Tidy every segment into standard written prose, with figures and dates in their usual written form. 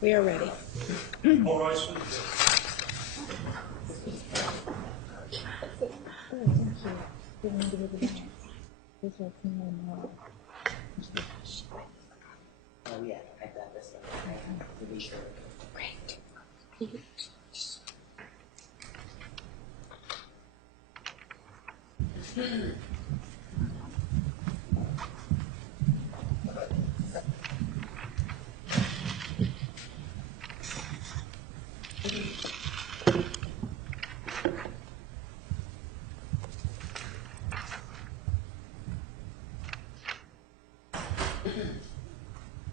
We are ready. All rise, Oh yeah, I got this one. I have to be sure. Great.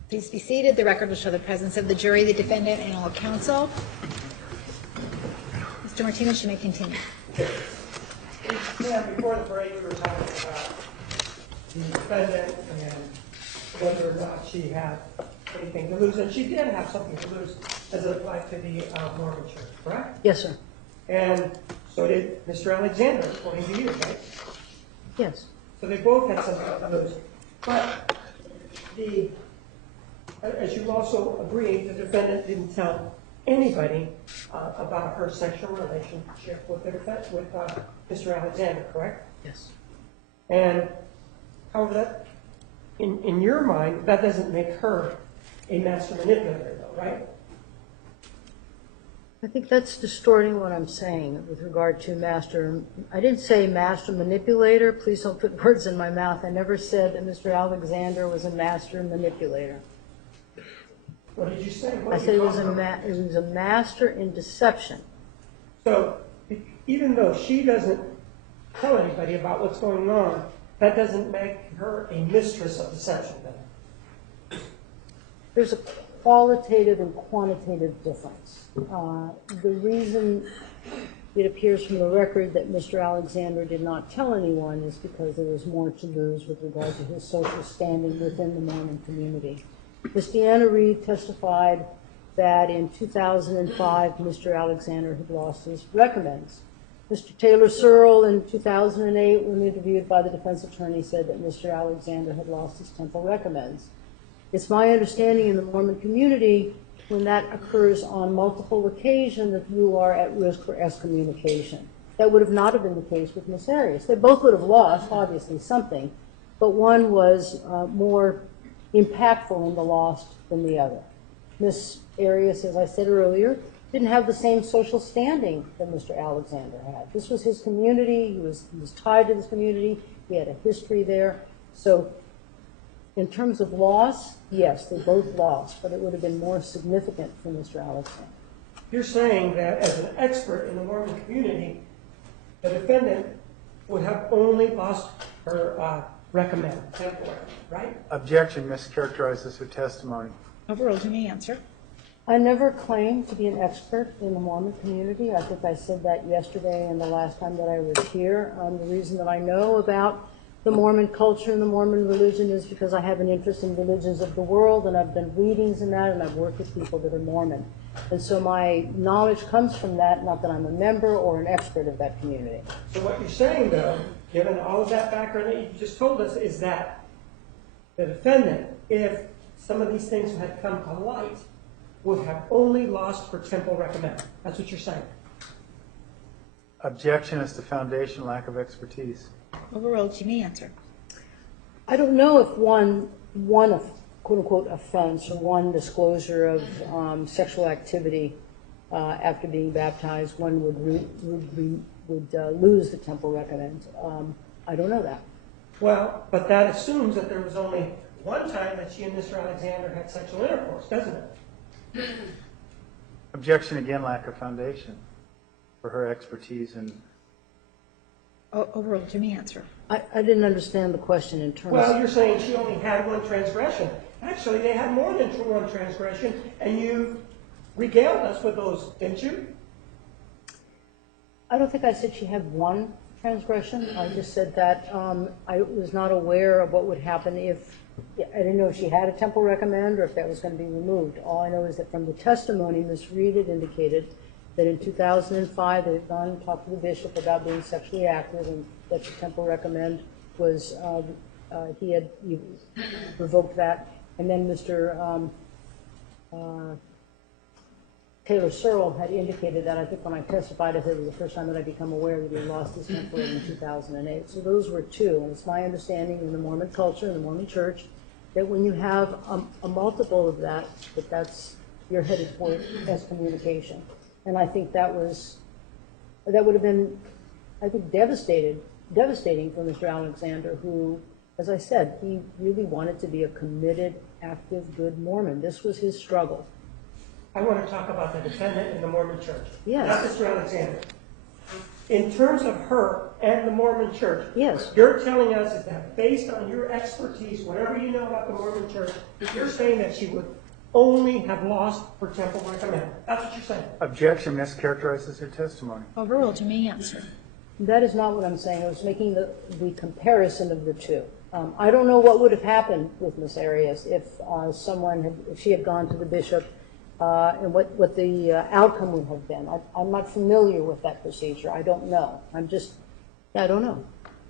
Please be seated. The record will show the presence of the jury, the defendant, and all counsel. Mr. Martinez, you may continue. Yeah, before the break, we were talking about the defendant and whether or not she had anything to lose, and she did have something to lose as it applied to the Mormon church, correct? Yes, sir. And so did Mr. Alexander, according to you, right? Yes. So they both had something to lose. But as you also agreed, the defendant didn't tell anybody about her sexual relationship with Mr. Alexander, correct? Yes. And however, that, in your mind, that doesn't make her a master manipulator, though, right? I think that's distorting what I'm saying with regard to master. I didn't say master manipulator. Please don't put words in my mouth. I never said that Mr. Alexander was a master manipulator. What did you say? I said he was a master in deception. So even though she doesn't tell anybody about what's going on, that doesn't make her a mistress of deception, then? There's a qualitative and quantitative difference. The reason it appears from the record that Mr. Alexander did not tell anyone is because there was more to lose with regard to his social standing within the Mormon community. Ms. Deanna Reed testified that in 2005, Mr. Alexander had lost his recommends. Mr. Taylor Searle in 2008, when interviewed by the defense attorney, said that Mr. Alexander had lost his temple recommends. It's my understanding in the Mormon community, when that occurs on multiple occasions, that you are at risk for excommunication. That would have not have been the case with Ms. Arias. They both would have lost, obviously, something, but one was more impactful in the loss than the other. Ms. Arias, as I said earlier, didn't have the same social standing that Mr. Alexander had. This was his community. He was tied to this community. He had a history there. So in terms of loss, yes, they both lost, but it would have been more significant for Mr. Alexander. You're saying that as an expert in the Mormon community, the defendant would have only lost her recommend temporarily, right? Objection mischaracterizes her testimony. Overruled. You may answer. I never claimed to be an expert in the Mormon community. I think I said that yesterday and the last time that I was here. The reason that I know about the Mormon culture and the Mormon religion is because I have an interest in religions of the world, and I've done readings in that, and I've worked with people that are Mormon. And so my knowledge comes from that, not that I'm a member or an expert of that community. So what you're saying, though, given all of that background that you just told us, is that the defendant, if some of these things had come to light, would have only lost her temple recommend. That's what you're saying. Objection is the foundation, lack of expertise. Overruled. You may answer. I don't know if one quote-unquote offense or one disclosure of sexual activity after being baptized, one would lose the temple recommend. I don't know that. Well, but that assumes that there was only one time that she and Mr. Alexander had sexual intercourse, doesn't it? Objection again, lack of foundation for her expertise in. Overruled. You may answer. I didn't understand the question in terms Well, of... you're saying she only had one transgression. Actually, they had more than one transgression, and you regaled us with those, didn't you? I don't think I said she had one transgression. I just said that I was not aware of what would happen if... I didn't know if she had a temple recommend or if that was going to be removed. All I know is that from the testimony, Ms. Reed had indicated that in 2005 they had gone and talked to the bishop about being sexually active, and that the temple recommend was, he had revoked that And then Mr. Taylor Searle had indicated that, I think when I testified, I said it was the first time that I become aware that he lost his temper in 2008. So those were two, and it's my understanding in the Mormon culture, in the Mormon church, that when you have a multiple of that, that's, you're headed for excommunication. And I think that would have been, I think, devastating for Mr. Alexander, who, as I said, he really wanted to be a committed, active, good Mormon. This was his struggle. I want to talk about the defendant in the Mormon church. Yes. Not Mr. Alexander. In terms of her and the Mormon church, Yes. what you're telling us is that based on your expertise, whatever you know about the Mormon church, you're saying that she would only have lost her temple by commandment. That's what you're saying. Objection mischaracterizes her testimony. Overruled, you may answer. That is not what I'm saying. I was making the comparison of the two. I don't know what would have happened with Miss Arias if if she had gone to the bishop, and what the outcome would have been. I'm not familiar with that procedure. I don't know. I don't know.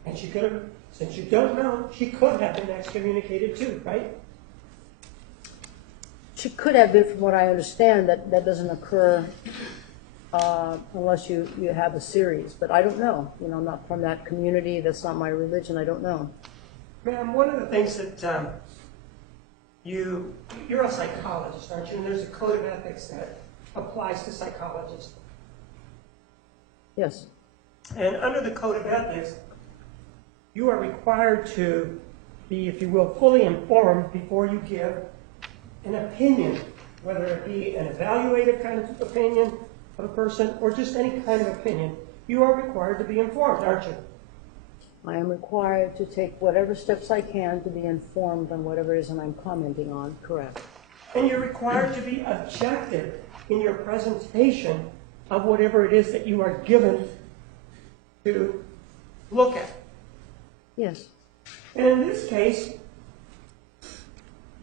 And she could have, since you don't know, she could have been excommunicated too, right? She could have been, from what I understand, that doesn't occur unless you have a series. But I don't know. You know, I'm not from that community. That's not my religion. I don't know. Ma'am, one of the things that you're a psychologist, aren't you? And there's a code of ethics that applies to psychologists. Yes. And under the code of ethics, you are required to be, if you will, fully informed before you give an opinion, whether it be an evaluative kind of opinion of a person or just any kind of opinion. You are required to be informed, aren't you? I am required to take whatever steps I can to be informed on whatever it is that I'm commenting on. Correct. And you're required to be objective in your presentation of whatever it is that you are given to look at. Yes. And in this case,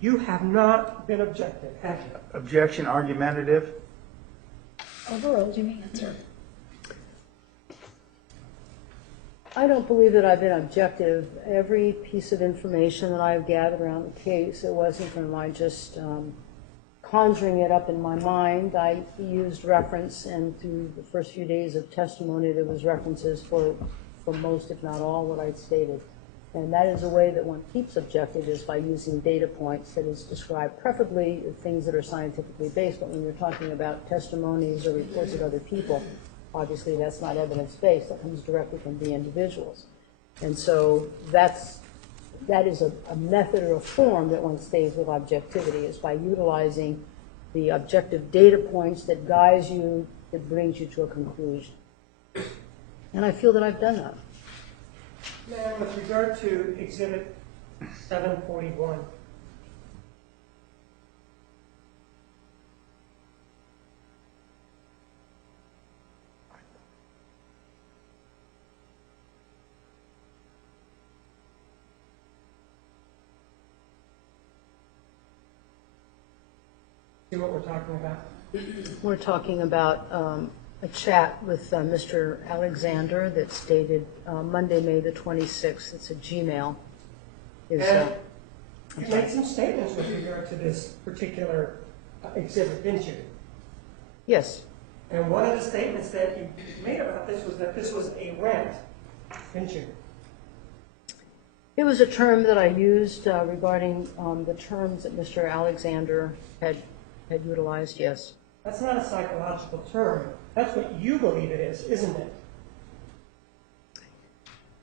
you have not been objective, have you? Objection argumentative. Overruled, you may answer. I don't believe that I've been objective. Every piece of information that I've gathered around the case, it wasn't from my just conjuring it up in my mind. I used reference, and through the first few days of testimony, there was references for most, if not all, what I'd stated. And that is a way that one keeps objective, is by using data points that is described, preferably things that are scientifically based. But when you're talking about testimonies or reports of other people, obviously that's not evidence-based. That comes directly from the individuals. And so that is a method or a form that one stays with objectivity, is by utilizing the objective data points that guides you, that brings you to a conclusion. And I feel that I've done that. Now, with regard to Exhibit 741, see what we're talking about? We're talking about a chat with Mr. Alexander that's dated Monday, May the 26th. It's a Gmail. And you made some statements with regard to this particular exhibit, didn't you? Yes. And one of the statements that you made about this was that this was a rent, didn't you? It was a term that I used regarding the terms that Mr. Alexander had utilized, yes. That's not a psychological term. That's what you believe it is, isn't it?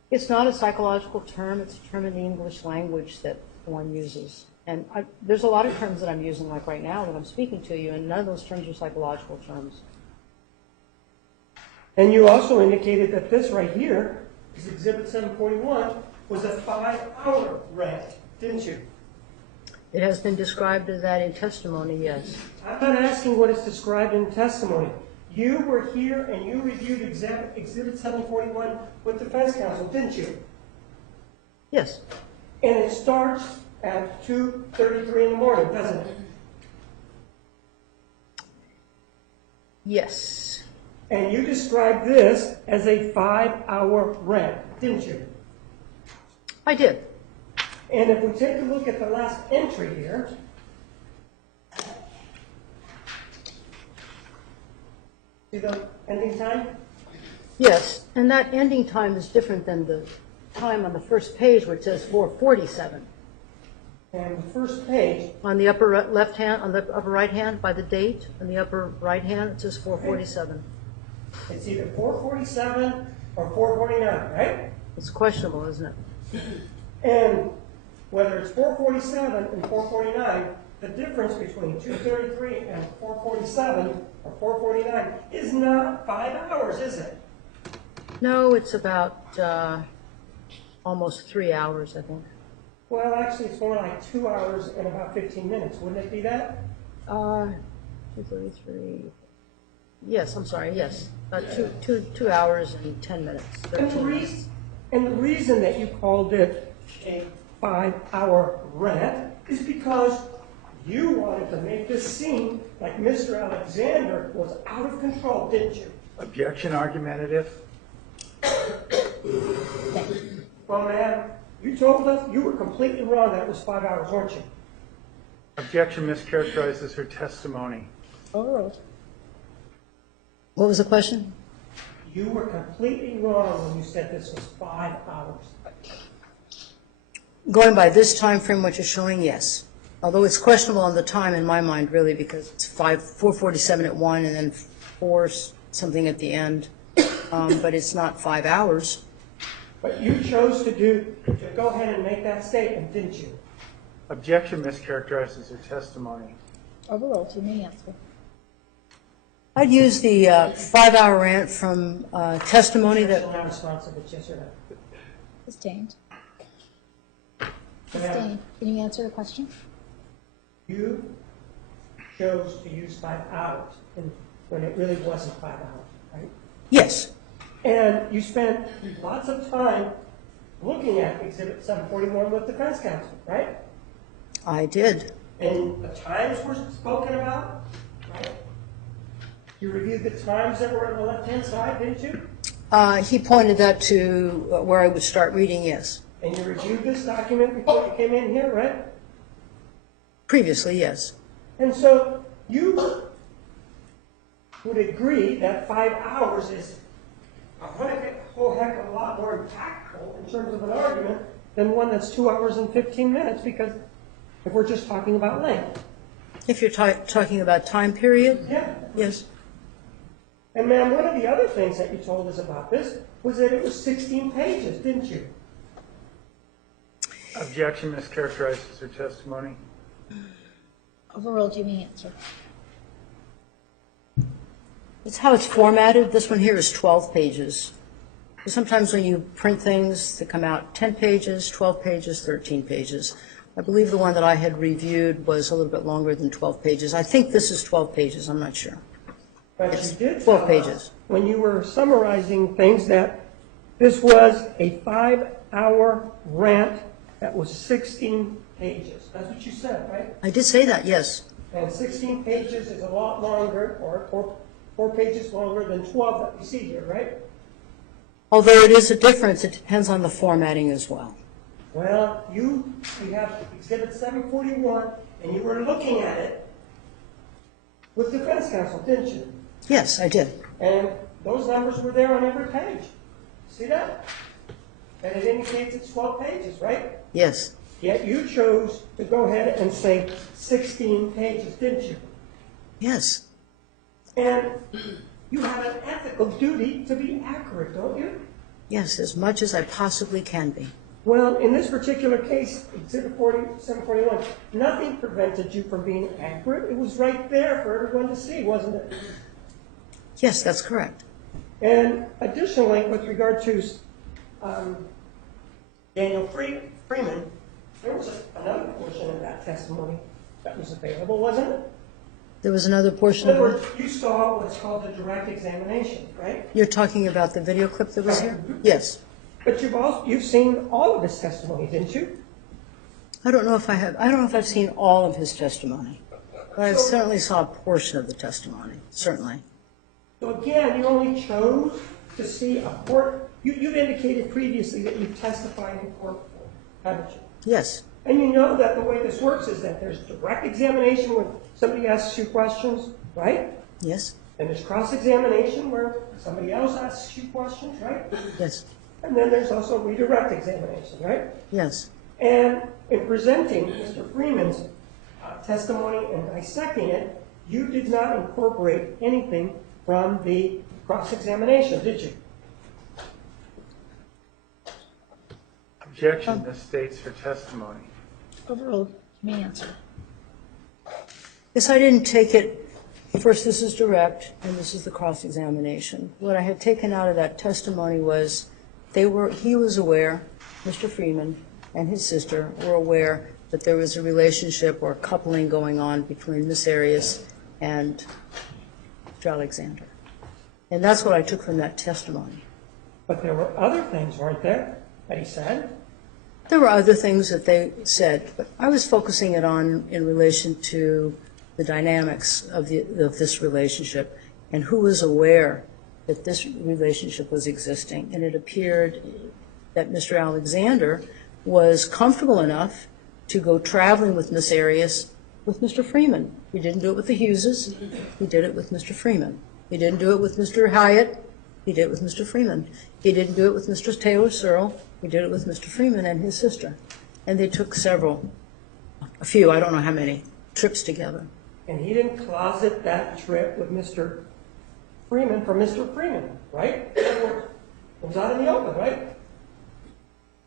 It's not a psychological term. It's a term in the English language that one uses. And there's a lot of terms that I'm using, like right now, that I'm speaking to you, and none of those terms are psychological terms. And you also indicated that this right here, this Exhibit 741, was a 5-hour rent, didn't you? It has been described as that in testimony, yes. I'm not asking what is described in testimony. You were here and you reviewed Exhibit 741 with defense counsel, didn't you? Yes. And it starts at 2:33 in the morning, doesn't it? Yes. And you described this as a 5-hour rent, didn't you? I did. And if we take a look at the last entry here, see the ending time? Yes, and that ending time is different than the time on the first page where it says 4:47. And the first page, On the upper left hand, on the upper right hand, by the date, on the upper right hand, it says 4:47. it's either 4:47 or 4:49, right? It's questionable, isn't it? And whether it's 4:47 and 4:49, the difference between 2:33 and 4:47 or 4:49 is not 5 hours, is it? No, it's about almost 3 hours, I think. Well, actually, it's more like 2 hours and about 15 minutes. Wouldn't it be that? 2:33. Yes, I'm sorry, yes. About 2 hours and 10 minutes. And 13 minutes. the reason that you called it a 5-hour rant is because you wanted to make this seem like Mr. Alexander was out of control, didn't you? Objection argumentative. Well, ma'am, you told us you were completely wrong that it was 5 hours, weren't you? Objection mischaracterizes her testimony. What was the question? You were completely wrong when you said this was 5 hours. Going by this time frame, what you're showing, yes. Although it's questionable on the time in my mind, really, because it's 4:47 at 1 and then 4 something at the end. But it's not 5 hours. But you chose to go ahead and make that statement, didn't you? Objection mischaracterizes her testimony. Overruled, you may answer. I'd use the 5-hour rant from testimony that, Not responsive, it's yes or no. Sustained. Ma'am, Sustained. Can you answer the question? you chose to use 5 hours when it really wasn't 5 hours, right? yes, And you spent lots of time looking at Exhibit 741 with defense counsel, right? I did. And the times were spoken about, right? You reviewed the times that were on the left-hand side, didn't you? He pointed that to where I would start reading, yes. And you reviewed this document before you came in here, right? Previously, yes. And so you would agree that 5 hours is a whole heck of a lot more impactful in terms of an argument than one that's 2 hours and 15 minutes, because if we're just talking about length. If you're talking about time period, Yeah. yes. And ma'am, one of the other things that you told us about this was that it was 16 pages, didn't you? Objection mischaracterizes her testimony. Overruled, you may answer. It's how it's formatted. This one here is 12 pages. Sometimes when you print things, they come out 10 pages, 12 pages, 13 pages. I believe the one that I had reviewed was a little bit longer than 12 pages. I think this is 12 pages, I'm not sure. But It's you did 12 tell us pages. when you were summarizing things that this was a 5-hour rant that was 16 pages. That's what you said, right? I did say that, yes. And 16 pages is a lot longer, or four pages longer than 12 that we see here, right? Although it is a difference, it depends on the formatting as well. Well, we have Exhibit 741, and you were looking at it with defense counsel, didn't you? Yes, I did. And those numbers were there on every page. See that? And it indicates it's 12 pages, right? Yes. Yet you chose to go ahead and say 16 pages, didn't you? Yes. And you have an ethical duty to be accurate, don't you? Yes, as much as I possibly can be. Well, in this particular case, Exhibit 741, nothing prevented you from being accurate. It was right there for everyone to see, wasn't it? Yes, that's correct. And additionally, with regard to Daniel Freeman, there was another portion of that testimony that was available, wasn't it? There was another portion In of other it. words, you saw what's called the direct examination, right? You're talking about the video clip that was here? Yes. But you've seen all of his testimony, didn't you? I don't know if I've seen all of his testimony, but I certainly saw a portion of the testimony, certainly. So again, you only chose to see a court. You've indicated previously that you've testified in court before, haven't you? Yes. And you know that the way this works is that there's direct examination when somebody asks you questions, right? Yes. And there's cross-examination where somebody else asks you questions, right? Yes. And then there's also redirect examination, right? Yes. And in presenting Mr. Freeman's testimony and dissecting it, you did not incorporate anything from the cross-examination, did you? Objection misstates her testimony. Overruled. You may answer. Yes, I didn't take it. First, this is direct, and this is the cross-examination. What I had taken out of that testimony was he was aware, Mr. Freeman and his sister were aware that there was a relationship or coupling going on between Miss Arias and Mr. Alexander. And that's what I took from that testimony. But there were other things, weren't there, that he said? There were other things that they said, but I was focusing it on in relation to the dynamics of this relationship and who was aware that this relationship was existing. And it appeared that Mr. Alexander was comfortable enough to go traveling with Miss Arias with Mr. Freeman. He didn't do it with the Hugheses. He did it with Mr. Freeman. He didn't do it with Mr. Hyatt. He did it with Mr. Freeman. He didn't do it with Mr. Taylor Searle. He did it with Mr. Freeman and his sister. And they took a few, I don't know how many, trips together. And he didn't closet that trip with Mr. Freeman from Mr. Freeman, right? It was out in the open, right?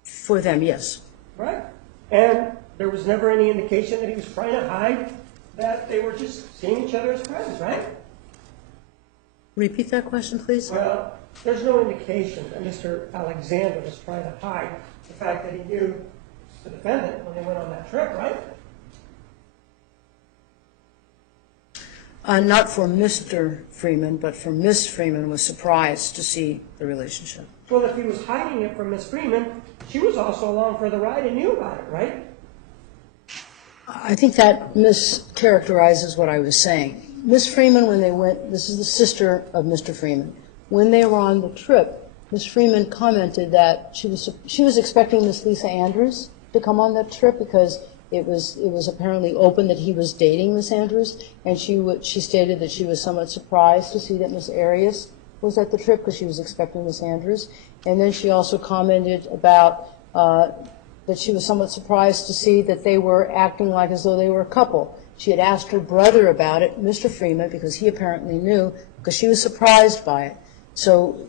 For them, yes. Right? And there was never any indication that he was trying to hide that they were just seeing each other as friends, right? Repeat that question, please. Well, there's no indication that Mr. Alexander was trying to hide the fact that he knew the defendant when they went on that trip, right? Not for Mr. Freeman, but for Miss Freeman was surprised to see the relationship. Well, if he was hiding it from Miss Freeman, she was also along for the ride and knew about it, right? I think that mischaracterizes what I was saying. Miss Freeman, when they went, this is the sister of Mr. Freeman, when they were on the trip, Miss Freeman commented that she was expecting Miss Lisa Andrews to come on that trip because it was apparently open that he was dating Miss Andrews, and she stated that she was somewhat surprised to see that Miss Arias was at the trip because she was expecting Miss Andrews. And then she also commented about that she was somewhat surprised to see that they were acting like as though they were a couple. She had asked her brother about it, Mr. Freeman, because he apparently knew, because she was surprised by it. So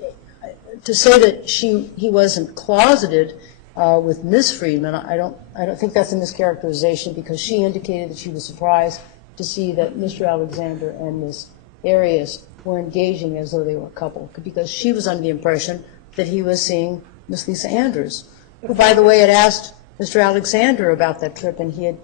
to say that he wasn't closeted with Miss Freeman, I don't think that's a mischaracterization, because she indicated that she was surprised to see that Mr. Alexander and Miss Arias were engaging as though they were a couple, because she was under the impression that he was seeing Miss Lisa Andrews, who, by the way, had asked Mr. Alexander about that trip, and he had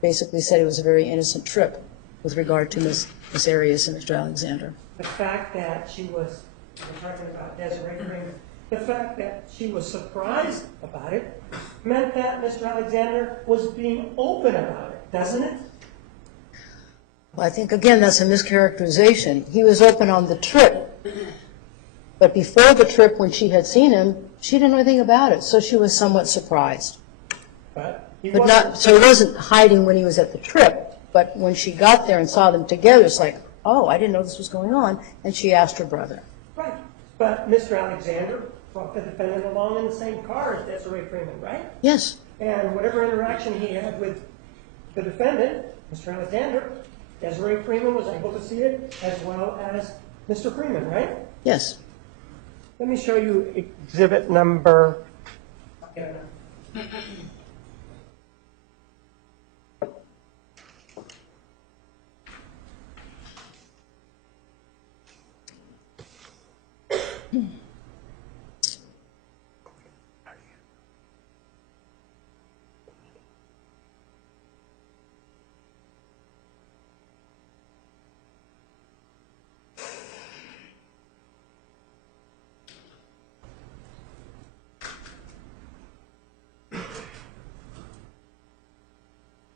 basically said it was a very innocent trip with regard to Miss Arias and Mr. Alexander. The fact that she was, we're talking about Desiree Green, the fact that she was surprised about it meant that Mr. Alexander was being open about it, doesn't it? Well, I think, again, that's a mischaracterization. He was open on the trip, but before the trip, when she had seen him, she didn't know anything about it, so she was somewhat surprised. So he wasn't hiding when he was at the trip, but when she got there and saw them together, it's like, oh, I didn't know this was going on, and she asked her brother. Right, but Mr. Alexander brought the defendant along in the same car as Desiree Freeman, right? Yes. And whatever interaction he had with the defendant, Mr. Alexander, Desiree Freeman was able to see it, as well as Mr. Freeman, right? Yes. Let me show you exhibit number...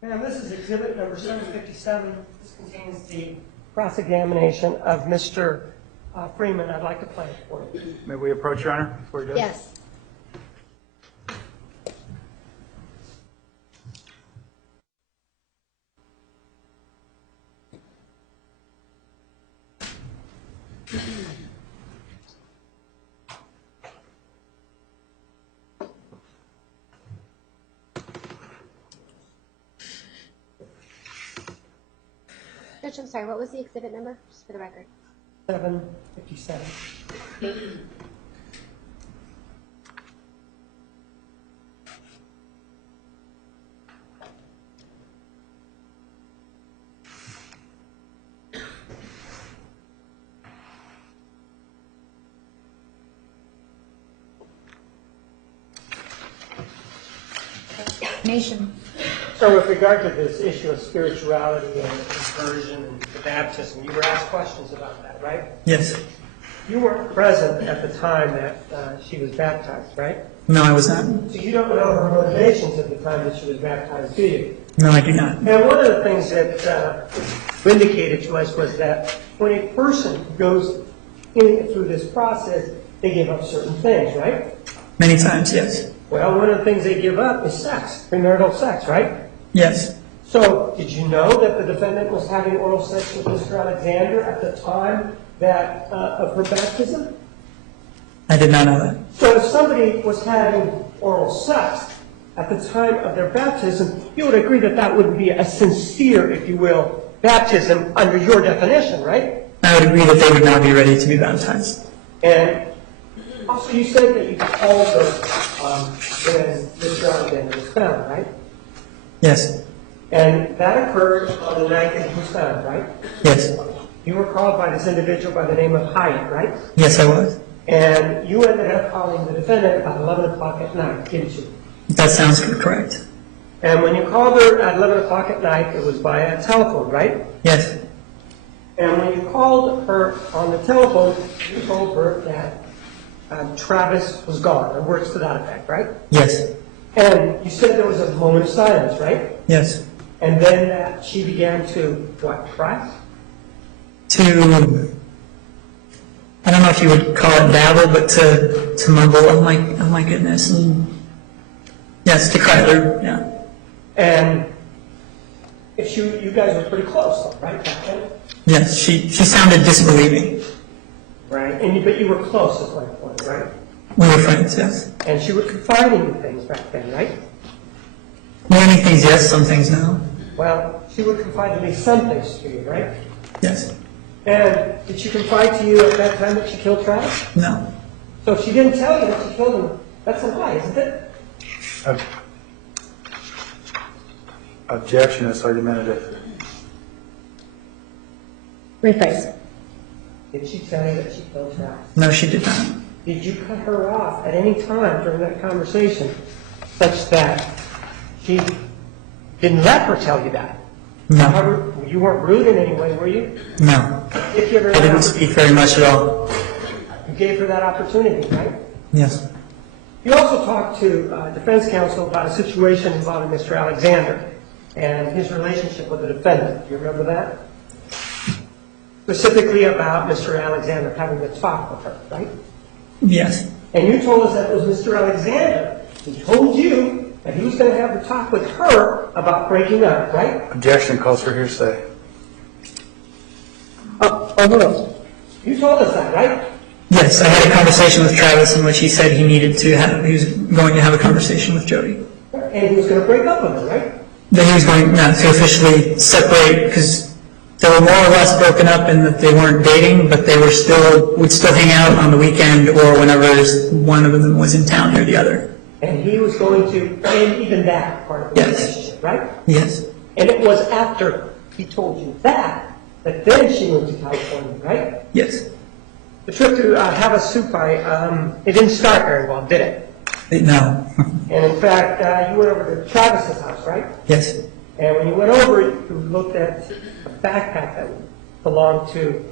And this is exhibit number 757. This contains the cross-examination of Mr. Freeman. I'd like to play it for you. May we approach, Your Honor, before you do? Yes. Judge, I'm sorry, what was the exhibit number, just for the record? 757. Nation. So with regard to this issue of spirituality and conversion and the baptism, you were asked questions about that, right? Yes. You weren't present at the time that she was baptized, right? No, I was not. So you don't know her motivations at the time that she was baptized, do you? No, I do not. And one of the things that indicated to us was that when a person goes through this process, they give up certain things, right? Many times, yes. Well, one of the things they give up is sex, premarital sex, right? Yes. So, did you know that the defendant was having oral sex with Mr. Alexander at the time that of her baptism? I did not know that. So, if somebody was having oral sex at the time of their baptism, you would agree that that would be a sincere, if you will, baptism under your definition, right? I would agree that they would not be ready to be baptized. And also, you said that you called her when Mr. Alexander was found, right? Yes. And that occurred on the night that he was found, right? Yes. You were called by this individual by the name of Hyatt, right? Yes, I was. And you ended up calling the defendant about 11 o'clock at night, didn't you? That sounds correct. And when you called her at 11 o'clock at night, it was via telephone, right? Yes. And when you called her on the telephone, you told her that Travis was gone, or words to that effect, right? Yes. And you said there was a moment of silence, right? Yes. And then she began to, what, cry? To, I don't know if you would call it babble, but to mumble, oh my goodness. And yes, to cry through, yeah. And if you guys were pretty close, though, right? Back then? Yes, she sounded disbelieving. Right. But you were close at one point, right? We were friends, yes. And she would confide in you things back then, right? Many things yes, some things no. Well, she would confide in me some things to you, right? Yes. And did she confide to you at that time that she killed Travis? No. So if she didn't tell you that she killed him, that's a lie, isn't it? Objection is argumentative. Rephrase. Did she tell you that she killed Travis? No, she did not. Did you cut her off at any time during that conversation such that she didn't let her tell you that? No. You weren't rude in any way, were you? No. If you ever I didn't speak very much at all. You gave her that opportunity, right? Yes. You also talked to defense counsel about a situation involving Mr. Alexander and his relationship with the defendant. Do you remember that? Specifically about Mr. Alexander having the talk with her, right? Yes. And you told us that it was Mr. Alexander who told you that he was going to have the talk with her about breaking up, right? Objection calls for hearsay. Oh, hold on. You told us that, right? Yes, I had a conversation with Travis in which he said he was going to have a conversation with Jodi. And he was going to break up with her, right? That he was going to officially separate, because they were more or less broken up in that they weren't dating, but they would still hang out on the weekend or whenever one of them was in town or the other. And he was going to end even that part of the Yes. relationship, right? Yes. And it was after he told you that then she moved to California, right? Yes. The trip to Havasupai, it didn't start very well, did it? No. And in fact, you went over to Travis's house, right? Yes. And when you went over, you looked at a backpack that belonged to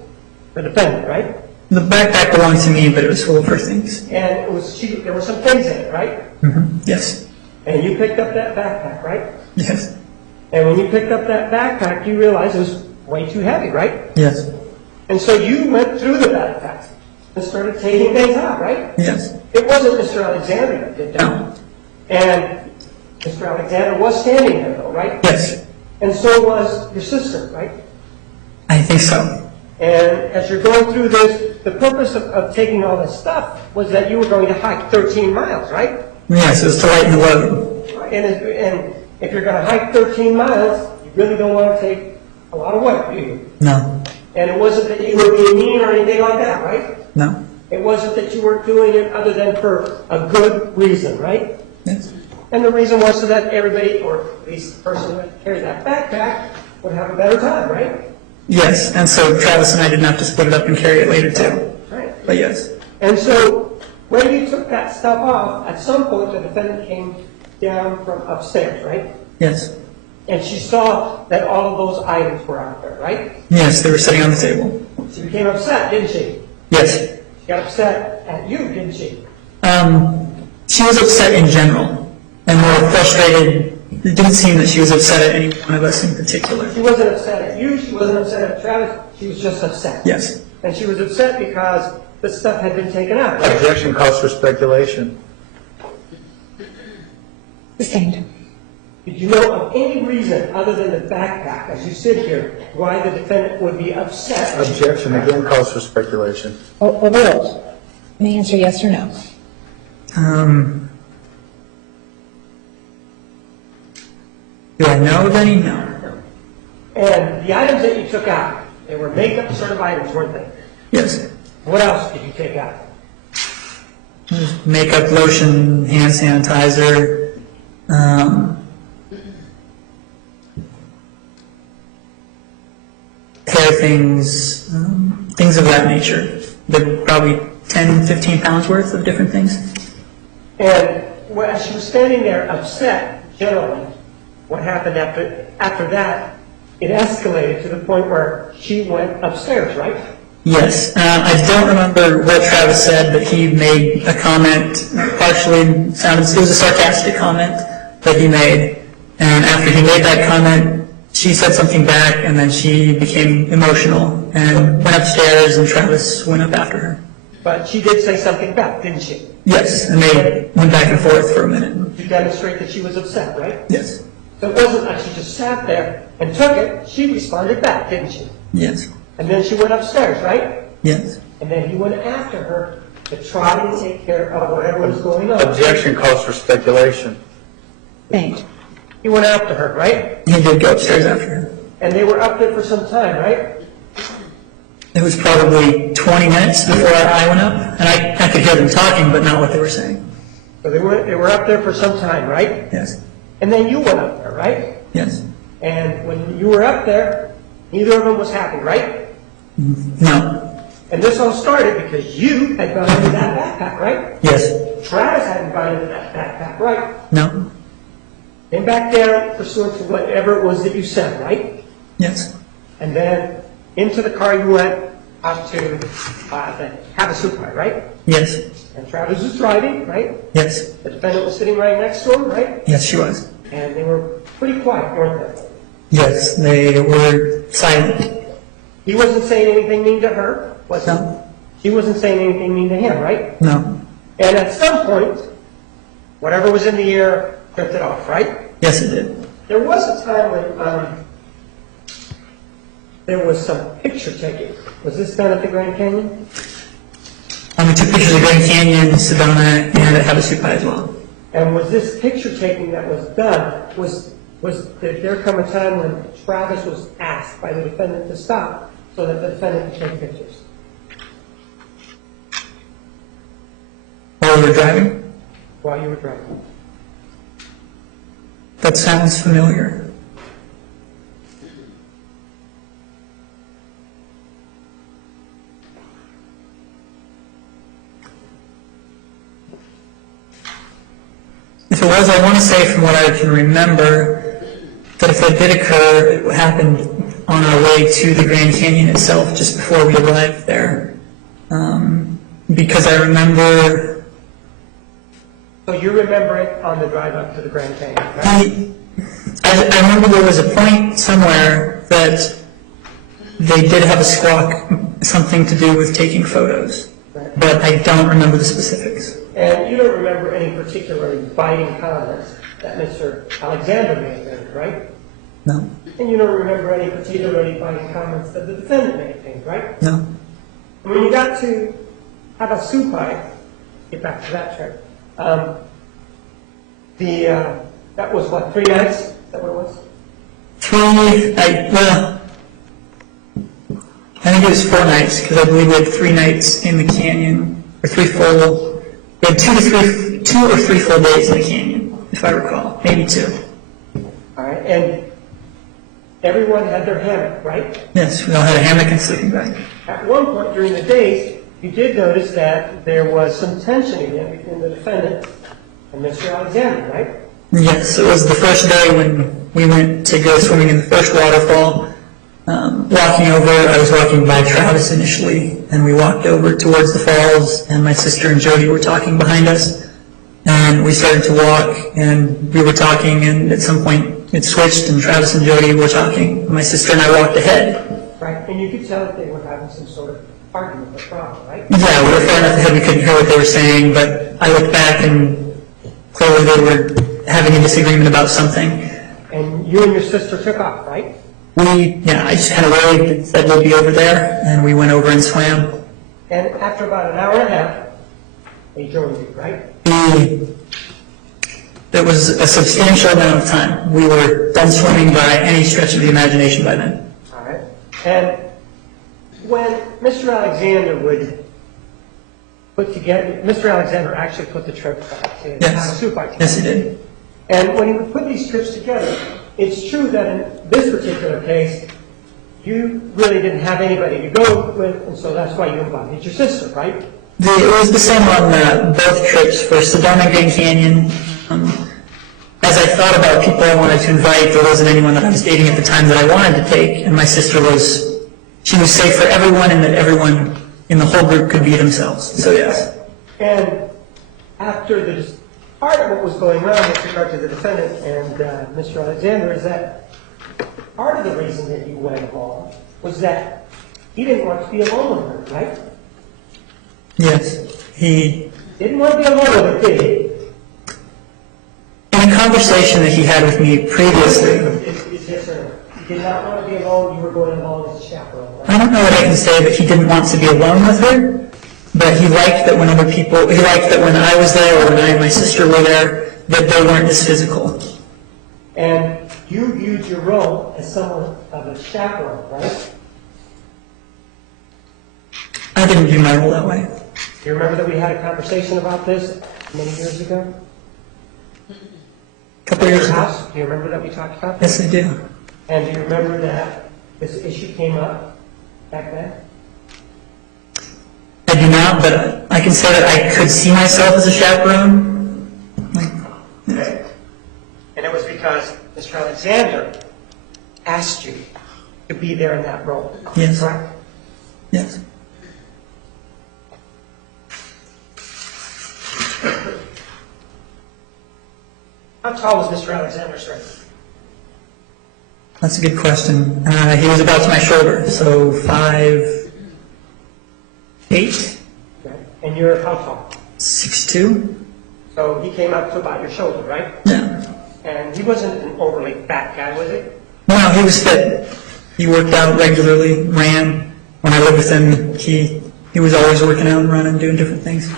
the defendant, right? The backpack belonged to me, but it was full of her things. And there were some things in it, right? Mm-hmm. Yes. And you picked up that backpack, right? Yes. And when you picked up that backpack, you realized it was way too heavy, right? Yes. And so you went through the backpack and started taking things out, right? Yes. It wasn't Mr. Alexander that did that. No. And Mr. Alexander was standing there, though, right? Yes. And so was your sister, right? I think so. And as you're going through this, the purpose of taking all this stuff was that you were going to hike 13 miles, right? Yes, it was to lighten the load. And if you're going to hike 13 miles, you really don't want to take a lot of weight, do you? No, And it wasn't that you were being mean or anything like that, right? no, It wasn't that you weren't doing it other than for a good reason, right? yes, And the reason was so that everybody, or at least the person who carried that backpack, would have a better time, right? yes. And so Travis and I didn't have to split it up and carry it later too. Right. But yes, And so when you took that stuff off, at some point the defendant came down from upstairs, right? yes, And she saw that all of those items were out there, right? yes, they were sitting on the table. She became upset, didn't she? Yes. She got upset at you, didn't she? She was upset in general and more frustrated. It didn't seem that she was upset at any one of us in particular. She wasn't upset at you, she wasn't upset at Travis, she was just upset. Yes. And she was upset because the stuff had been taken out, right? Objection calls for speculation. Sustained. Did you know of any reason other than the backpack, as you sit here, why the defendant would be upset? Objection again calls for speculation. Overruled. Can you answer yes or no? Do I know of any? No. And the items that you took out, they were makeup sort of items, weren't they? Yes. What else did you take out? Makeup, lotion, hand sanitizer, hair things, things of that nature. Probably 10, 15 pounds worth of different things. And as she was standing there upset, generally, what happened after that, it escalated to the point where she went upstairs, right? Yes. I don't remember what Travis said, but he made a comment, partially sounded, it was a sarcastic comment that he made. And after he made that comment, she said something back, and then she became emotional and went upstairs, and Travis went up after her. But she did say something back, didn't she? Yes, and they went back and forth for a minute. To demonstrate that she was upset, right? Yes. So it wasn't like she just sat there and took it. She responded back, didn't she? Yes. And then she went upstairs, right? Yes. And then he went after her to try to take care of whatever was going on. Objection calls for speculation. Sustained. He went after her, right? He did go upstairs after her. And they were up there for some time, right? It was probably 20 minutes before I went up, and I could hear them talking, but not what they were saying. So they were up there for some time, right? Yes. And then you went up there, right? Yes. And when you were up there, neither of them was happy, right? No. And this all started because you had gone into that backpack, right? Yes. Travis hadn't gone into that backpack, right? No. Came back down pursuant to whatever it was that you said, right? Yes. And then into the car you went out to the Havasupai, right? Yes. And Travis was driving, right? Yes. The defendant was sitting right next to him, right? Yes, she was. And they were pretty quiet, weren't they? Yes, they were silent. He wasn't saying anything mean to her, was he? No. She wasn't saying anything mean to him, right? No. And at some point, whatever was in the air drifted off, right? Yes, it did. There was a time when there was some picture taking. Was this done at the Grand Canyon? We took pictures of Grand Canyon, Sedona, and at Havasupai as well. And was this picture taking that was done, did there come a time when Travis was asked by the defendant to stop so that the defendant could take pictures? While we were driving? While you were driving. That sounds familiar. If it was, I want to say from what I can remember, that if that did occur, it happened on our way to the Grand Canyon itself, just before we arrived there. Because I remember... So you remember it on the drive up to the Grand Canyon, right? I remember there was a point somewhere that they did have a squawk, something to do with taking photos, but I don't remember the specifics. And you don't remember any particularly biting comments that Mr. Alexander made, right? No. And you don't remember any particularly biting comments that the defendant made. entertained, right? No. When you got to Havasupai, get back to that trip, that was what, 3 nights? Is that what it was? I think it was 4 nights, because I believe we had 3 nights in the canyon, or we had 2 or 3 full days in the canyon, if I recall, maybe 2. All right, and everyone had their hammock, right? Yes, we all had a hammock and sleeping bag. At one point during the days, you did notice that there was some tension again between the defendant and Mr. Alexander, right? Yes, it was the first day when we went to go swimming in the first waterfall. Walking over, I was walking by Travis initially, and we walked over towards the falls, and my sister and Jodi were talking behind us, and we started to walk, and we were talking, and at some point it switched, and Travis and Jodi were talking. My sister and I walked ahead. Right, and you could tell that they were having some sort of argument or problem, right? Yeah, we were far enough ahead we couldn't hear what they were saying, but I looked back, and clearly they were having a disagreement about something. And you and your sister took off, right? I just kind of waved and said we'll be over there, and we went over and swam. And after about an hour and a half, they joined you, right? It was a substantial amount of time. We were done swimming by any stretch of the imagination by then. All right. And when Mr. Alexander would put together, Mr. Alexander actually put the trip back to Yes. Havasupai. Yes, he did. And when he would put these trips together, it's true that in this particular case, you really didn't have anybody to go with, and so that's why you invited your sister, right? It was the same on both trips for Sedona and Grand Canyon. As I thought about people I wanted to invite, there wasn't anyone that I was dating at the time that I wanted to take, and my sister was safe for everyone, and that everyone in the whole group could be themselves. So yes. And after part of what was going on with regard to the defendant and Mr. Alexander is that part of the reason that you went along was that he didn't want to be alone with her, right? Yes. He, Didn't want to be alone with her, did he? in a conversation that he had with me previously, It's yes or no? He did not want to be alone, you were going along as a chaperone, right? I don't know that I can say that he didn't want to be alone with her, but he liked that when I was there or when I and my sister were there, that they weren't as physical. And you viewed your role as someone of a chaperone, right? I didn't view my role that way. Do you remember that we had a conversation about this many years ago? A couple years ago. House? Do you remember that we talked about this? Yes, I do. And do you remember that this issue came up back then? I do not, but I can say that I could see myself as a chaperone. Okay. And it was because Mr. Alexander asked you to be there in that role. Yes. Correct? Yes. How tall was Mr. Alexander, sir? That's a good question. He was about to my shoulder, so 5'8", Okay. And you're how tall? 6'2". So he came up to about your shoulder, right? Yeah. And he wasn't an overly fat guy, was he? No, he was fit. He worked out regularly, ran. When I lived with him, he was always working out and running, doing different things.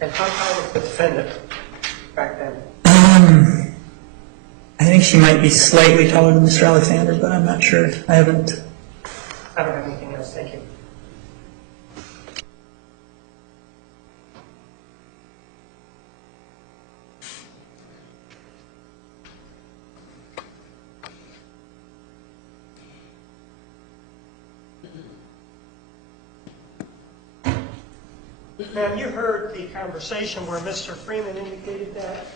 And how tall was the defendant back then? I think she might be slightly taller than Mr. Alexander, but I'm not sure. I don't have anything else. Thank you. Now, you heard the conversation where Mr. Freeman indicated that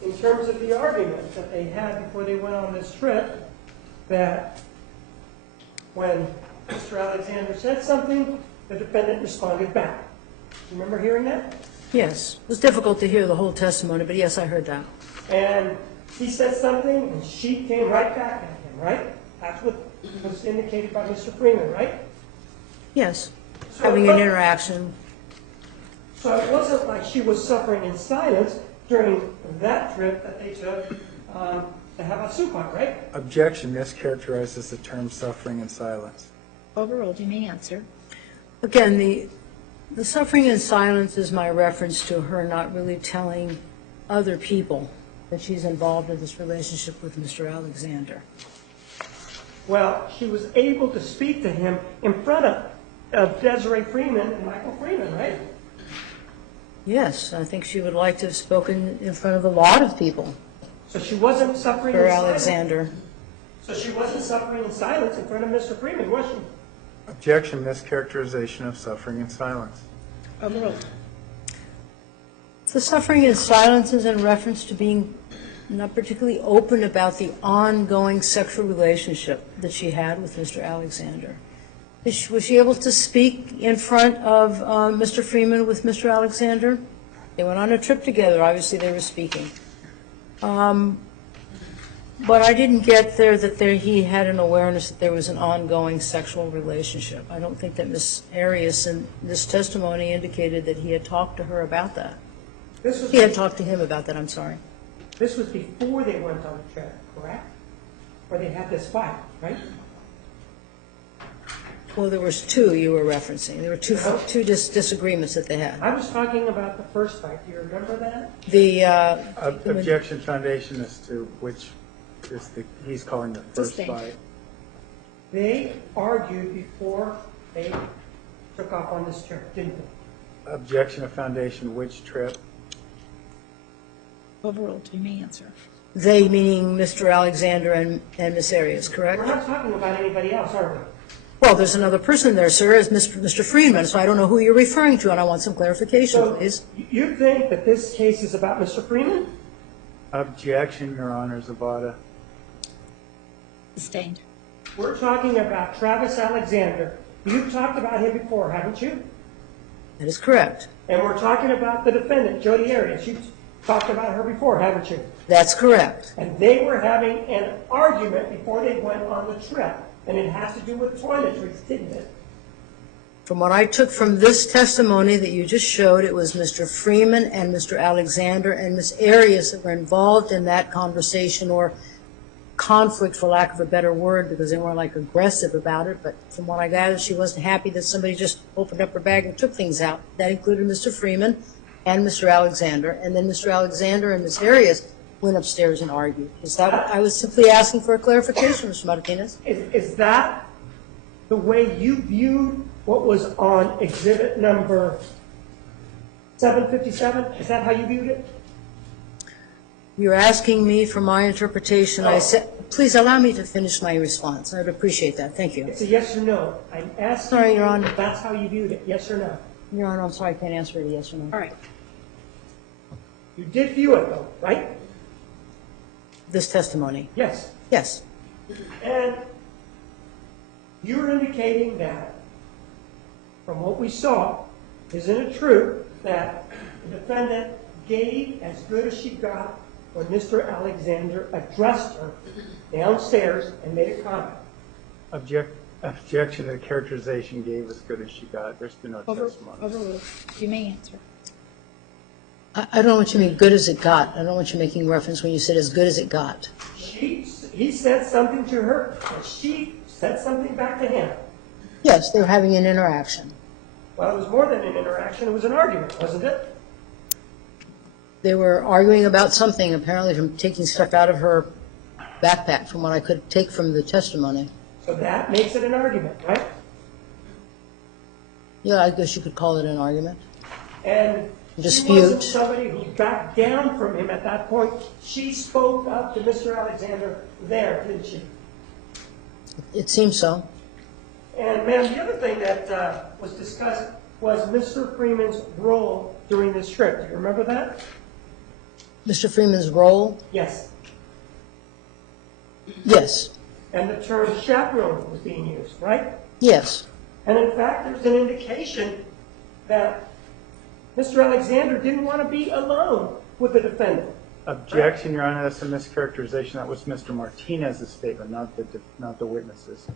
in terms of the argument that they had before they went on this trip, that when Mr. Alexander said something, the defendant responded back. Do you remember hearing that? Yes. It was difficult to hear the whole testimony, but yes, I heard that. And he said something, and she came right back at him, right? That's what was indicated by Mr. Freeman, right? Yes. So Having an interaction. So it wasn't like she was suffering in silence during that trip that they took to have a soup on, right? Objection mischaracterizes the term suffering in silence. Overruled. You may answer. Again, the suffering in silence is my reference to her not really telling other people that she's involved in this relationship with Mr. Alexander. Well, she was able to speak to him in front of Desiree Freeman and Michael Freeman, right? Yes, I think she would like to have spoken in front of a lot of people So she wasn't suffering for in silence. Alexander. So she wasn't suffering in silence in front of Mr. Freeman, was she? Objection, mischaracterization of suffering in silence. Overruled. The suffering in silence is in reference to being not particularly open about the ongoing sexual relationship that she had with Mr. Alexander. Was she able to speak in front of Mr. Freeman with Mr. Alexander? They went on a trip together. Obviously, they were speaking. But I didn't get there that he had an awareness that there was an ongoing sexual relationship. I don't think that Ms. Arias in this testimony indicated that he had talked to her about that. He had talked to him about that, I'm sorry. This was before they went on the trip, correct? Or they had this fight, right? Well, there was two you were referencing. There were two disagreements that they had. I was talking about the first fight. Do you remember that? The Objection, foundation as to which is he's calling the first Sustained. fight. They argued before they took off on this trip, didn't they? Objection of foundation, which trip? Overruled. You may answer. they meaning Mr. Alexander and Miss Arias, correct? We're not talking about anybody else, are we? Well, there's another person there, sir, is Mr. Freeman, so I don't know who you're referring to, and I want some clarification, So please. you think that this case is about Mr. Freeman? Objection, Your Honor, Zavada. Sustained. We're talking about Travis Alexander. You've talked about him before, haven't you? That is correct. And we're talking about the defendant, Jodi Arias. You've talked about her before, haven't you? That's correct. And they were having an argument before they went on the trip. And it has to do with toiletries, didn't it? From what I took from this testimony that you just showed, it was Mr. Freeman and Mr. Alexander and Miss Arias that were involved in that conversation or conflict, for lack of a better word, because they weren't like aggressive about it. But from what I gathered, she wasn't happy that somebody just opened up her bag and took things out. That included Mr. Freeman and Mr. Alexander. And then Mr. Alexander and Miss Arias went upstairs and argued. Is that what I was simply asking for a clarification, Mr. Martinez? Is that the way you viewed what was on exhibit number 757? Is that how you viewed it? You're asking me for my interpretation. I said, please allow me to finish my response. I'd appreciate that. Thank you. It's a yes or no. I'm asking Sorry, Your you Honor. if that's how you viewed it, yes or no. Your Honor, I'm sorry, I can't answer it a yes or no. All right. You did view it though, right? This testimony? Yes. Yes. And you're indicating that, from what we saw, isn't it true that the defendant gave as good as she got when Mr. Alexander addressed her downstairs and made a comment? Objection to the characterization gave as good as she got. There's been no testimony. Overruled. You may answer. I don't know what you mean, good as it got. I don't know what you're making reference when you said as good as it got. He said something to her, and she said something back to him. Yes, they were having an interaction. Well, it was more than an interaction, it was an argument, wasn't it? They were arguing about something, apparently from taking stuff out of her backpack, from what I could take from the testimony. So that makes it an argument, right? Yeah, I guess you could call it an argument. And Dispute. she wasn't somebody who backed down from him at that point. She spoke up to Mr. Alexander there, didn't she? It seems so. And ma'am, the other thing that was discussed was Mr. Freeman's role during this trip. Do you remember that? Mr. Freeman's role? Yes. Yes. And the term chaperone was being used, right? Yes. And in fact, there's an indication that Mr. Alexander didn't want to be alone with the defendant. Objection, Your Honor, that's a mischaracterization. That was Mr. Martinez's statement, not the witness's.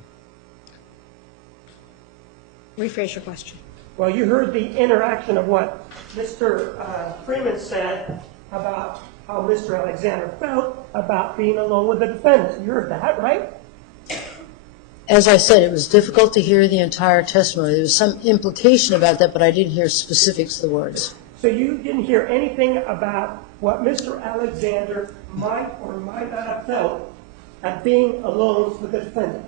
Rephrase your question. Well, you heard the interaction of what Mr. Freeman said about how Mr. Alexander felt about being alone with the defendant. You heard that, right? As I said, it was difficult to hear the entire testimony. There was some implication about that, but I didn't hear specifics of the words. So you didn't hear anything about what Mr. Alexander might or might not have felt at being alone with the defendant?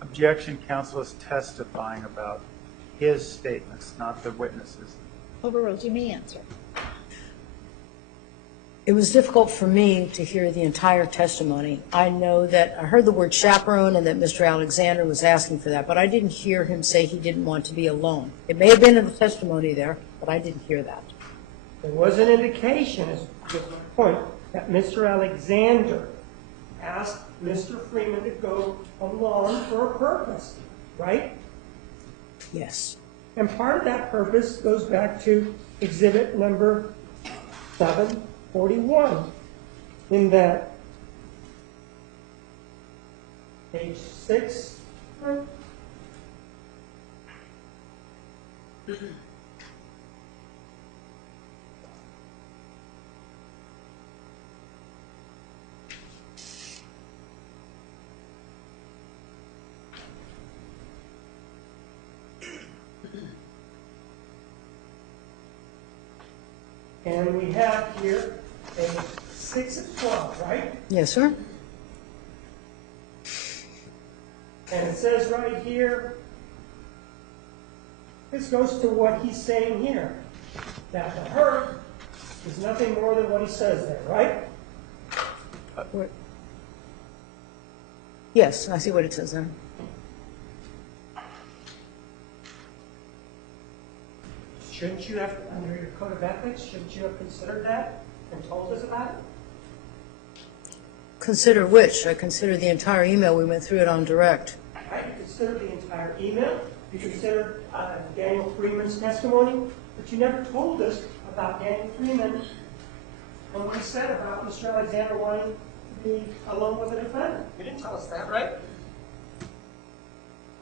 Objection, counsel is testifying about his statements, not the witnesses. Overruled. You may answer. It was difficult for me to hear the entire testimony. I know that I heard the word chaperone and that Mr. Alexander was asking for that, but I didn't hear him say he didn't want to be alone. It may have been in the testimony there, but I didn't hear that. There was an indication, is my point, that Mr. Alexander asked Mr. Freeman to go along for a purpose, right? Yes. And part of that purpose goes back to exhibit number 741, in that page 6. And we have here a 6 of 12, right? Yes, sir. And it says right here, this goes to what he's saying here, that the hurt is nothing more than what he says there, right? Yes, I see what it says there. Shouldn't you have, under your code of ethics, shouldn't you have considered that and told us about it? Consider which? I consider the entire email. We went through it on direct. Right? You considered the entire email, you considered Daniel Freeman's testimony, but you never told us about Daniel Freeman and what he said about Mr. Alexander wanting to be alone with a defendant. You didn't tell us that, right?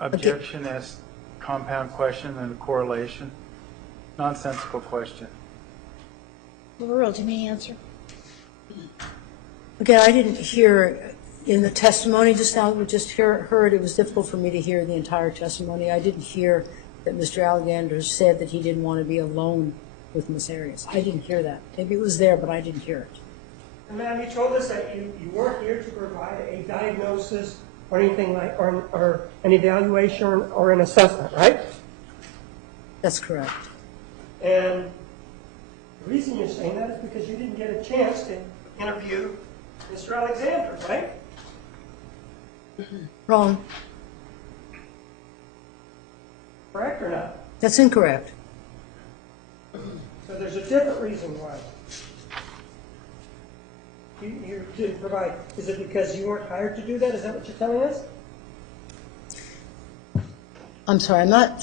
Objection as compound question and a correlation. Nonsensical question. Overruled. You may answer. Again, I didn't hear in the testimony just now, we just heard it was difficult for me to hear the entire testimony. I didn't hear that Mr. Alexander said that he didn't want to be alone with Ms. Arias. I didn't hear that. Maybe it was there, but I didn't hear it. And ma'am, you told us that you weren't here to provide a diagnosis or anything like, or an evaluation or an assessment, right? That's correct. And the reason you're saying that is because you didn't get a chance to interview Mr. Alexander, right? Wrong. Correct or not? That's incorrect. So there's a different reason why you didn't provide. Is it because you weren't hired to do that? Is that what you're telling us? I'm sorry, I'm not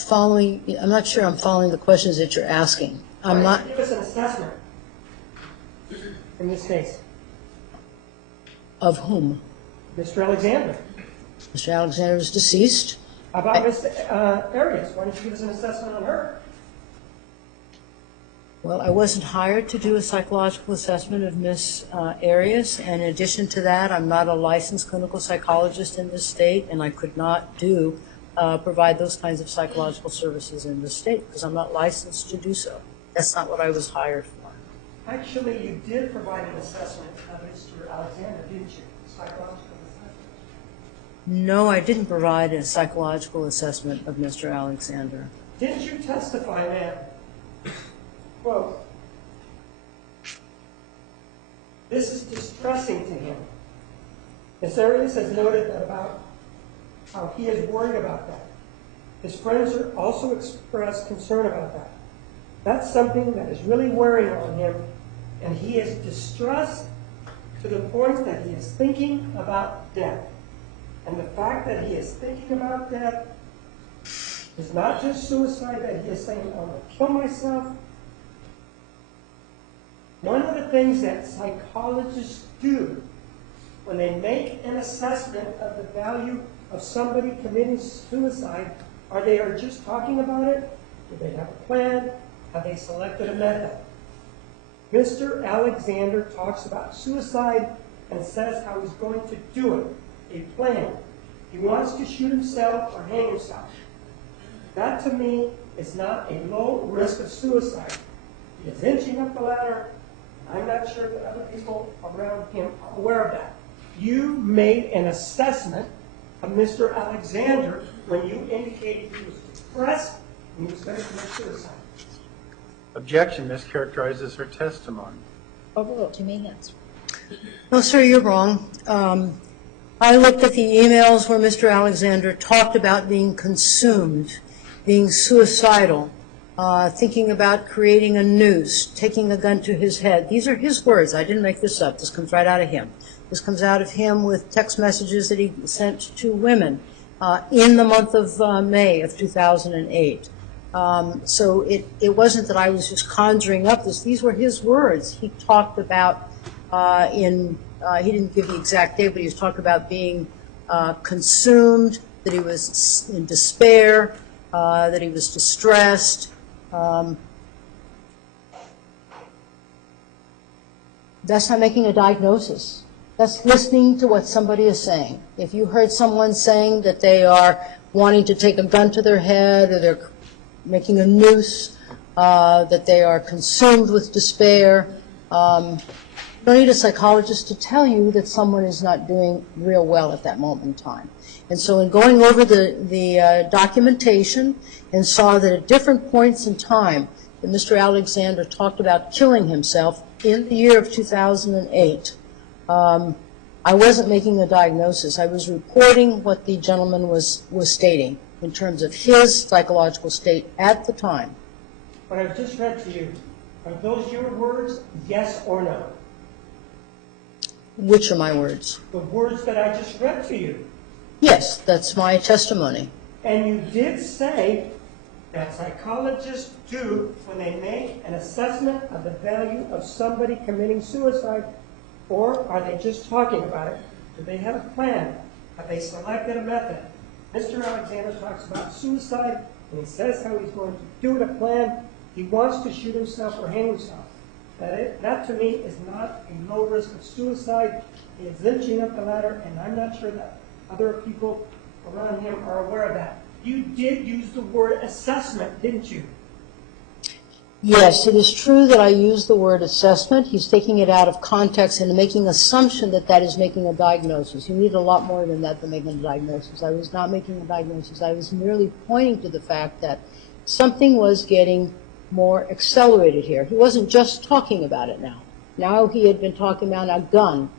sure I'm following the questions that you're asking. I'm not. Give us an assessment in this case. Of whom? Mr. Alexander. Mr. Alexander is deceased. How about Ms. Arias? Why don't you give us an assessment on her? Well, I wasn't hired to do a psychological assessment of Ms. Arias, and in addition to that, I'm not a licensed clinical psychologist in this state, and I could not provide those kinds of psychological services in this state because I'm not licensed to do so. That's not what I was hired for. Actually, you did provide an assessment of Mr. Alexander, didn't you? Psychological assessment. No, I didn't provide a psychological assessment of Mr. Alexander. Didn't you testify, ma'am? Quote, this is distressing to him. Ms. Arias has noted about how he is worried about that. His friends are also expressed concern about that. That's something that is really wearing on him, and he is distressed to the point that he is thinking about death. And the fact that he is thinking about death is not just suicide, that he is saying, I'm going to kill myself. One of the things that psychologists do when they make an assessment of the value of somebody committing suicide, they are just talking about it? Do they have a plan? Have they selected a method? Mr. Alexander talks about suicide and says how he's going to do it, a plan. he wants to shoot himself or hang himself. That to me is not a low risk of suicide. He is inching up the ladder. I'm not sure that other people around him are aware of that. You made an assessment of Mr. Alexander when you indicated he was depressed and he was going to commit suicide. Objection mischaracterizes her testimony. Overruled. To me, answer. No, sir, you're wrong. I looked at the emails where Mr. Alexander talked about being consumed, being suicidal, thinking about creating a noose, taking a gun to his head. These are his words. I didn't make this up. This comes right out of him. This comes out of him with text messages that he sent to women in the month of May of 2008. So it wasn't that I was just conjuring up this. These were his words. He talked about he didn't give the exact date, but he was talking about being consumed, that he was in despair, that he was distressed. That's not making a diagnosis. That's listening to what somebody is saying. If you heard someone saying that they are wanting to take a gun to their head, or they're making a noose, that they are consumed with despair, you don't need a psychologist to tell you that someone is not doing real well at that moment in time. And so in going over the documentation and saw that at different points in time that Mr. Alexander talked about killing himself in the year of 2008, I wasn't making a diagnosis. I was reporting what the gentleman was stating in terms of his psychological state at the time. What I've just read to you, are those your words, yes or no? Which are my words? The words that I just read to you. Yes, that's my testimony. And you did say that psychologists do when they make an assessment of the value of somebody committing suicide, or are they just talking about it? Do they have a plan? Have they selected a method? Mr. Alexander talks about suicide, and he says how he's going to do it, a plan. He wants to shoot himself or hang himself. That to me is not a low risk of suicide. He is inching up the ladder, and I'm not sure that other people around him are aware of that. You did use the word assessment, didn't you? Yes, it is true that I used the word assessment. He's taking it out of context and making an assumption that that is making a diagnosis. You need a lot more than that to make a diagnosis. I was not making a diagnosis. I was merely pointing to the fact that something was getting more accelerated here. He wasn't just talking about it now. Now he had been talking about a gun.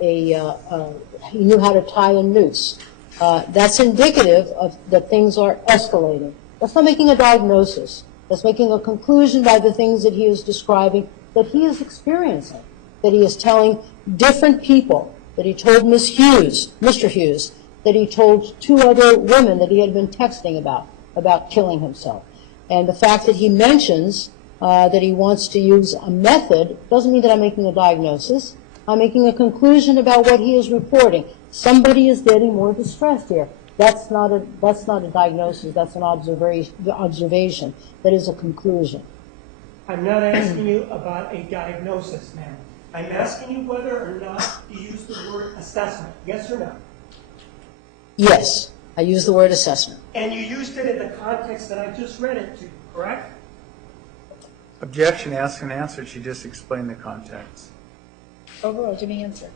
He knew how to tie a noose. That's indicative of that things are escalating. That's not making a diagnosis. That's making a conclusion by the things that he is describing that he is experiencing, that he is telling different people, that he told Miss Hughes, Mr. Hughes, that he told two other women that he had been texting about killing himself. And the fact that he mentions that he wants to use a method doesn't mean that I'm making a diagnosis. I'm making a conclusion about what he is reporting. Somebody is getting more distressed here. That's not a diagnosis. That's an observation. That is a conclusion. I'm not asking you about a diagnosis, ma'am. I'm asking you whether or not you use the word assessment. Yes or no? Yes, I use the word assessment. And you used it in the context that I just read it to you, correct? Objection, asked and answered. She just explained the context. Overruled. To me, answer.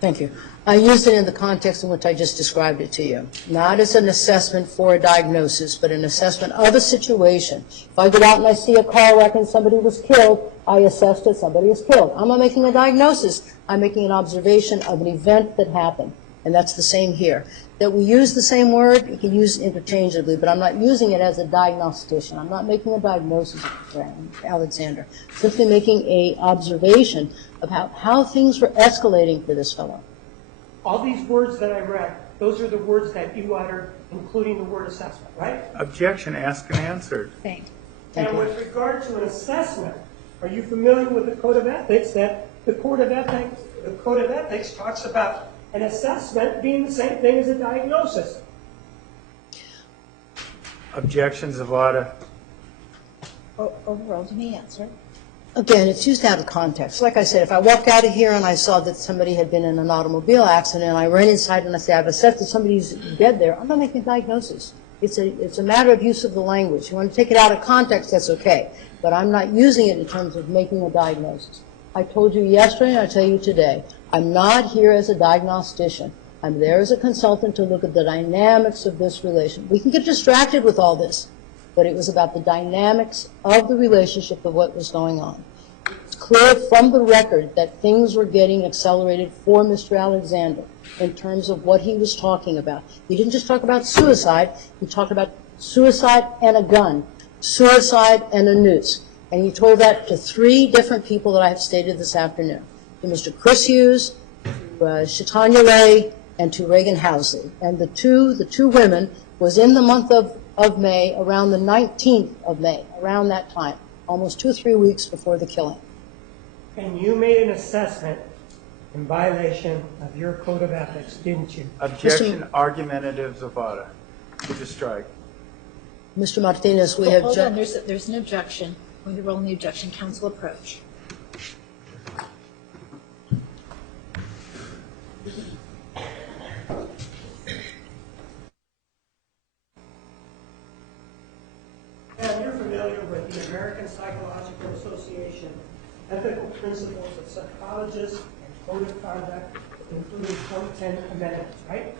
Thank you. I used it in the context in which I just described it to you. Not as an assessment for a diagnosis, but an assessment of a situation. If I go out and I see a car wreck and somebody was killed, I assess that somebody is killed. I'm not making a diagnosis. I'm making an observation of an event that happened. And that's the same here. That we use the same word, you can use interchangeably, but I'm not using it as a diagnostician. I'm not making a diagnosis of Alexander. Simply making an observation about how things were escalating for this fellow. All these words that I read, those are the words that you uttered, including the word assessment, right? Objection, asked and answered. Thank. And with regard to an assessment, are you familiar with the Code of Ethics? That the Code of Ethics talks about an assessment being the same thing as a diagnosis. Objections, Zavada. Overruled. To me, answer. Again, it's used out of context. Like I said, if I walked out of here and I saw that somebody had been in an automobile accident, and I ran inside and I say, I've assessed that somebody's dead there, I'm not making a diagnosis. It's a matter of use of the language. You want to take it out of context, that's okay. But I'm not using it in terms of making a diagnosis. I told you yesterday and I tell you today, I'm not here as a diagnostician. I'm there as a consultant to look at the dynamics of this relation. We can get distracted with all this, but it was about the dynamics of the relationship of what was going on. It's clear from the record that things were getting accelerated for Mr. Alexander in terms of what he was talking about. He didn't just talk about suicide, he talked about suicide and a gun, suicide and a noose. And he told that to 3 different people that I have stated this afternoon, to Mr. Chris Hughes, to Shatanya Lay, and to Reagan Housley. And the two women was in the month of May, around the 19th of May, around that time, almost 2 or 3 weeks before the killing. And you made an assessment in violation of your code of ethics, didn't you? Objection, argumentative, Zapata. To the strike. Mr. Martinez, we have Hold on, just... there's an objection. When you roll the objection, counsel approach. And you're familiar with the American Psychological Association ethical principles of psychologists and code of conduct, including 2010 amendments, right?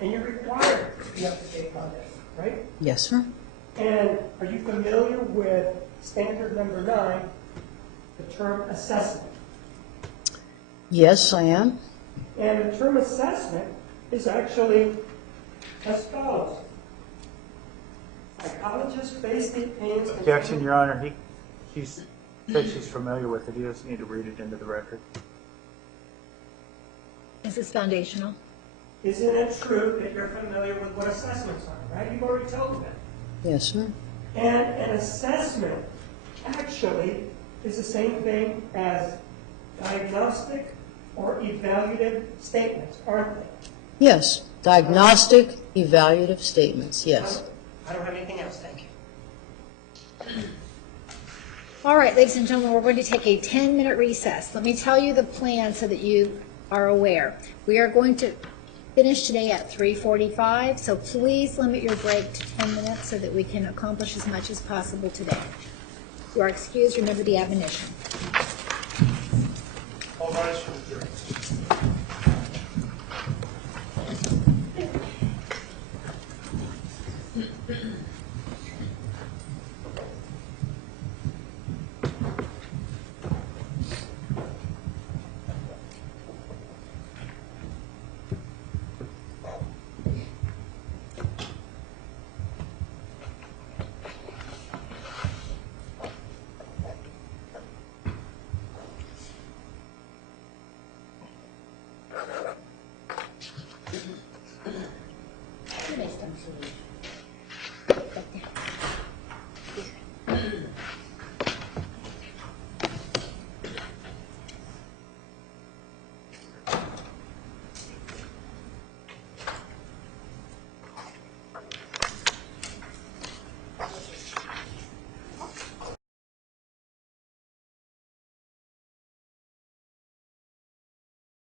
And you're required to be up to date on this, right? Yes, sir. And are you familiar with standard number 9, the term assessment? Yes, I am. And the term assessment is actually as follows. Psychologists base the opinions... Objection, Your Honor. He said she's familiar with it. He doesn't need to read it into the record. Is this foundational? Isn't it true that you're familiar with what assessments are, right? You've already told me that. Yes, sir. And an assessment actually is the same thing as diagnostic or evaluative statements, aren't they? Yes. Diagnostic, evaluative statements, yes. I don't have anything else, thank you. All right, ladies and gentlemen, we're going to take a 10-minute recess. Let me tell you the plan so that you are aware. We are going to finish today at 3:45, so please limit your break to 10 minutes so that we can accomplish as much as possible today. You are excused. Remember the admonition. All rise for the jury.